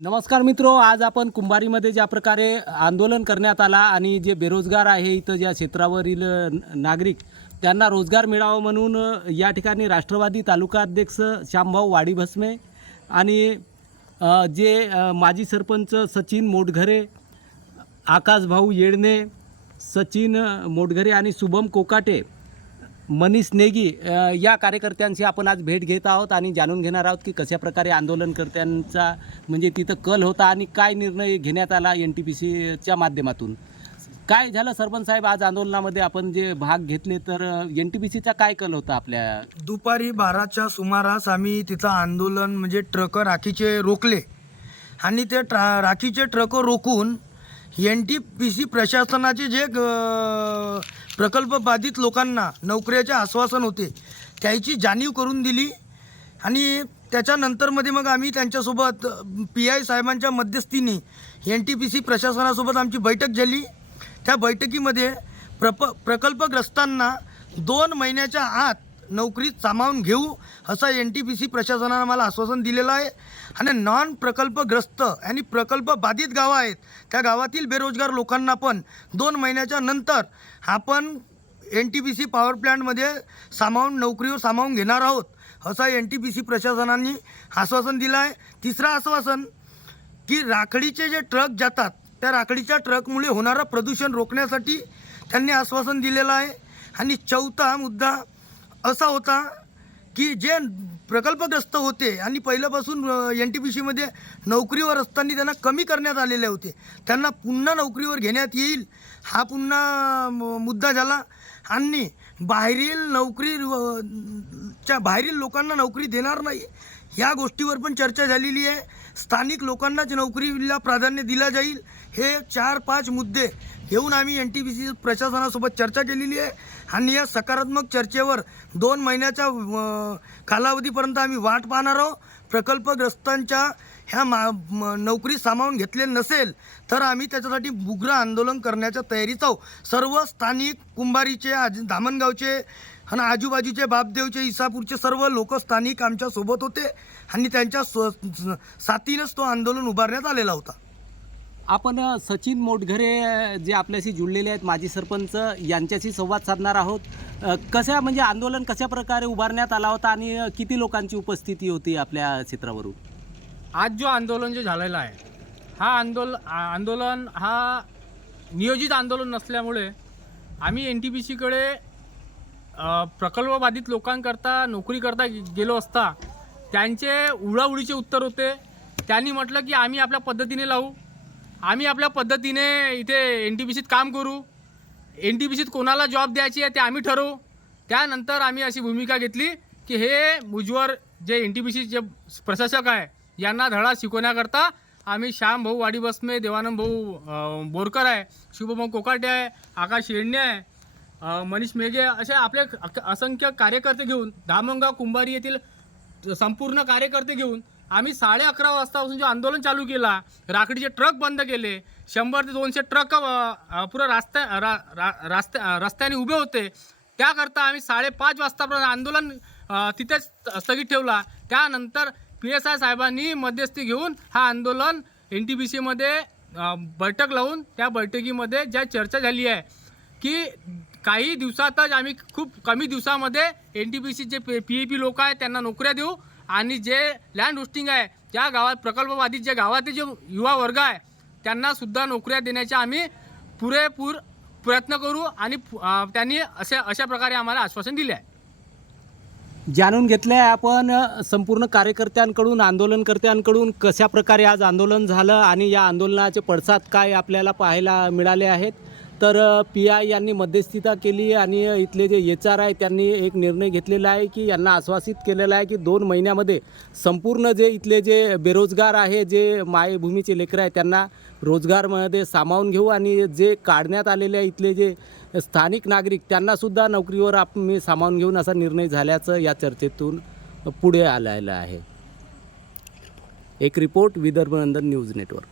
नमस्कार मित्रो आज आपण कुंभारीमध्ये ज्या प्रकारे आंदोलन करण्यात आला आणि जे बेरोजगार आहे इथं ज्या क्षेत्रावरील नागरिक त्यांना रोजगार मिळावा म्हणून या ठिकाणी राष्ट्रवादी तालुका अध्यक्ष श्यामभाऊ वाडी भस्मे आणि जे माजी सरपंच सचिन मोटघरे आकाशभाऊ येडणे सचिन मोटघरे आणि शुभम कोकाटे मनीष नेगी अ, या कार्यकर्त्यांशी आपण आज भेट घेत आहोत आणि जाणून घेणार आहोत की कशा प्रकारे आंदोलनकर्त्यांचा म्हणजे तिथं कल होता आणि काय निर्णय घेण्यात आला एन टी पी सीच्या माध्यमातून. काय झालं? सरपंच साहेब आज आंदोलनामध्ये आपण जे भाग घेतले तर एन टी पी सीचा काय कल होता आपल्या? दुपारी बाराच्या सुमारास आम्ही तिथं आंदोलन म्हणजे ट्रक राखीचे रोखले आणि ते ट्रा राखीचे ट्रक रोखून एन टी पी सी प्रशासनाचे जे ग- प्रकल्प बाधित लोकांना नोकऱ्याचे आश्वासन होते. त्याची जाणीव करून दिली आणि त्याच्यानंतरमध्ये मग आम्ही त्यांच्यासोबत पी आय साहेबांच्या मध्यस्थीने एन टी पी सी प्रशासनासोबत आमची बैठक झाली. त्या बैठकीमध्ये प्रप प्रकल्पग्रस्तांना दोन महिन्याच्या आत नोकरीत सामावून घेऊ असं एन टी पी सी प्रशासनानं मला आश्वासन दिलेलं आहे. आणि नॉन प्रकल्पग्रस्त आणि प्रकल्प बाधित गावं आहेत त्या गावातील बेरोजगार लोकांना पण दोन महिन्याच्या नंतर आपण N T P C power प्लॅन्टमध्ये सामावून नोकरीवर सामावून घेणार आहोत असं एन टी पी सी प्रशासनाने आश्वासन दिलं आहे तिसरं आश्वासन की राखडीचे जे ट्रक जातात त्या राखडीच्या ट्रकमुळे होणारं प्रदूषण रोखण्यासाठी त्यांनी आश्वासन दिलेलं आहे. आणि चौथा मुद्दा असा होता की जे प्रकल्पग्रस्त होते आणि पहिल्यापासून एन टी पी सीमध्ये नोकरीवर असताना त्यांना कमी करण्यात आलेले होते. त्यांना पुन्हा नोकरीवर घेण्यात येईल हा पुन्हा मुद्दा झाला. आणि बाहेरील नोकरी च्या बाहेरील लोकांना नोकरी देणार नाही या गोष्टीवर पण चर्चा झालेली आहे. स्थानिक लोकांनाच नोकरीला प्राधान्य दिला जाईल. हे चार पाच मुद्दे घेऊन आम्ही एन टी पी सी प्रशासनासोबत चर्चा केलेली आहे. आणि या सकारात्मक चर्चेवर दोन महिन्याच्या कालावधीपर्यंत आम्ही वाट पाहणार आहोत. प्रकल्पग्रस्तांच्या ह्या मा नोकरी सामावून घेतले नसेल तर आम्ही त्याच्यासाठी उग्र आंदोलन करण्याच्या तयारीत आहोत. सर्व स्थानिक कुंभारीचे आज धामणगावचे आणि आजूबाजूचे बापदेवचे इसापूरचे सर्व लोक स्थानिक आमच्यासोबत होते. आणि त्यांच्या स्व स- साथीनंच तो आंदोलन उभारण्यात आलेला होता. आपण सचिन मोटघरे जे आपल्याशी जुळलेले आहेत माजी सरपंच यांच्याशी संवाद साधणार आहोत. कशा म्हणजे आंदोलन कशा प्रकारे उभारण्यात आला होता आणि किती लोकांची उपस्थिती होती आपल्या क्षेत्रावरून? आज जो आंदोलन जे झालेलं आहे हा आंदोलन आंदोलन हा नियोजित आंदोलन नसल्यामुळे आम्ही एन टी पी सीकडे प्रकल्पबाधित लोकांकरता नोकरीकरता गेलो असता त्यांचे उडाउडीचे उत्तर होते. त्यांनी म्हटलं की आम्ही आपल्या पद्धतीने लावू. आम्ही आपल्या पद्धतीने इथे एन टी पी सीत काम करू. एन टी पी सीत कोणाला जॉब द्यायची आहे ते आम्ही ठरवू. त्यानंतर आम्ही अशी भूमिका घेतली की हे मुजवर जे एन टी पी सी जे प्रशासक आहे यांना धडा शिकवण्याकरता आम्ही श्याम भाऊ वाडी बसमे देवानंद भाऊ बोरकर आहे शुभभाऊ कोकाटे आहे आकाश येडणे आहे मनीष मेघे असे आपले असंख्य कार्यकर्ते घेऊन धामंगा कुंभारी येथील संपूर्ण कार्यकर्ते घेऊन आम्ही साडे अकरा वाजतापासून जो आंदोलन चालू केला राखडीचे ट्रक बंद केले शंभर ते दोनशे ट्रक पुरं रास्त्या रा, रा, रस्त्या रस्त्याने उभे होते. त्याकरता आम्ही साडेपाच वाजतापर्यंत आंदोलन तिथेच स्थगित ठेवला. त्यानंतर पी एस आय साहेबांनी मध्यस्थी घेऊन हा आंदोलन एन टी पी सीमध्ये बैठक लावून त्या बैठकीमध्ये ज्या चर्चा झाली आहे की काही दिवसातच आम्ही खूप कमी दिवसामध्ये एन टी पी सीचे पी ए पी लोक आहेत त्यांना नोकऱ्या देऊ आणि जे लँड होस्टिंग आहे त्या गावात प्रकल्पबाधित जे गावातील जे युवा वर्ग आहे त्यांना सुद्धा नोकऱ्या देण्याचे आम्ही पुरेपूर प्रयत्न करू आणि त्यांनी असे अशा प्रकारे आम्हाला आश्वासन दिले आहे. जाणून घेतलं आहे आपण संपूर्ण कार्यकर्त्यांकडून आंदोलनकर्त्यांकडून कशा प्रकारे आज आंदोलन झालं आणि या आंदोलनाचे पडसाद काय आपल्याला पाहायला मिळाले आहेत. तर पी आय यांनी मध्यस्थीता केली आणि इथले जे एच आर आहे त्यांनी एक निर्णय घेतलेला आहे की यांना आश्वासित केलेला आहे की दोन महिन्यामध्ये संपूर्ण जे इथले जे बेरोजगार आहे जे मायभूमीचे लेकरं आहे त्यांना रोजगारमध्ये सामावून घेऊ आणि जे काढण्यात आलेले आहे इथले जे स्थानिक नागरिक त्यांनासुद्धा नोकरीवर आम्ही सामावून घेऊन असा निर्णय झाल्याचं या चर्चेतून पुढे आलेलं आहे. एक report Vidarbha Nandan news network.